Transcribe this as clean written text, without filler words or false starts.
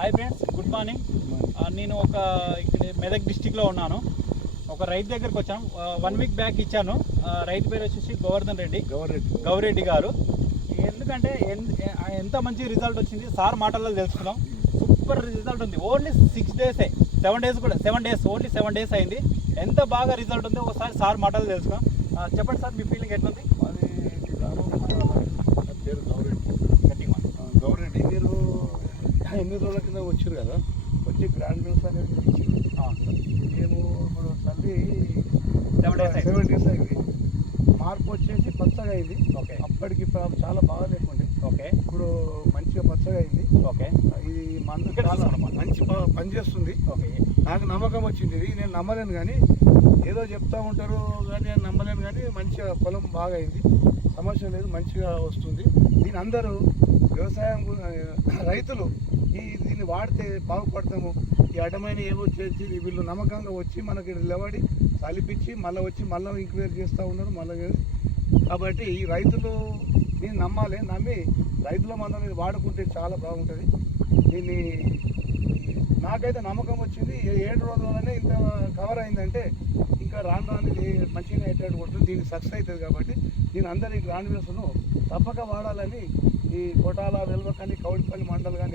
Hi friends, good morning. నేను ఇక్కడ మెదక్ డిస్టిక్లో ఉన్నాను. ఒక రైతు దగ్గరికి వచ్చాను. 1 వీక్ బ్యాక్ ఇచ్చాను. రైతు పేరు వచ్చేసి గౌరెడ్డి గారు. ఎందుకంటే ఎంత మంచి రిజల్ట్ వచ్చింది సార్ మాటల్లో తెలుసుకున్నాం. సూపర్ రిజల్ట్ ఉంది. ఓన్లీ 6 డేసే, 7 డేస్ కూడా 7 డేస్, ఓన్లీ 7 డేస్ అయింది. ఎంత బాగా రిజల్ట్ ఉంది ఒకసారి సార్ మాటలు తెలుసుకున్నాం. చెప్పండి సార్, మీ ఫీలింగ్ ఎట్లుంది? పేరు గౌరెడ్డి. మీరు ఎన్ని రోజుల కింద వచ్చారు కదా, వచ్చి గ్రాండ్ న్యూస్ అనేది ఇచ్చింది. మేము ఇప్పుడు తల్లి 7 డేస్ అయింది. మార్పు వచ్చేసి పచ్చగా అయింది. ఓకే. అప్పటికి చాలా బాగా లేకుండే. ఓకే. ఇప్పుడు మంచిగా పచ్చగా అయింది. ఓకే. ఇది మందు చాలా మంచి పనిచేస్తుంది. ఓకే. నాకు నమ్మకం వచ్చింది. ఇది నేను నమ్మలేను, కానీ ఏదో చెప్తా ఉంటారు కానీ నేను నమ్మలేను. కానీ మంచిగా పొలం బాగా అయింది, సమస్య లేదు, మంచిగా వస్తుంది. దీని అందరూ వ్యవసాయం రైతులు దీన్ని వాడితే బాగుపడతాము. ఈ అడ్డమైన ఏవో చేసి వీళ్ళు నమ్మకంగా వచ్చి మనకి నిలబడి తలిపించి మళ్ళీ వచ్చి మళ్ళీ ఎంక్వైరీ చేస్తూ ఉన్నారు. కాబట్టి ఈ రైతులు దీన్ని నమ్మాలి. నమ్మి రైతుల మందం ఇది వాడుకుంటే చాలా బాగుంటుంది. దీన్ని నాకైతే నమ్మకం వచ్చింది. 7 రోజుల్లోనే ఇంత కవర్ అయిందంటే ఇంకా రాను మంచిగా అయ్యేటట్టు కొడుతుంది. దీనికి సక్సెస్ అవుతుంది. కాబట్టి దీని అందరి గ్రాండ్ వ్యూస్ను తప్పక వాడాలని ఈ కోటాల వెల్వకని కౌడిపల్లి మండల్ కానీ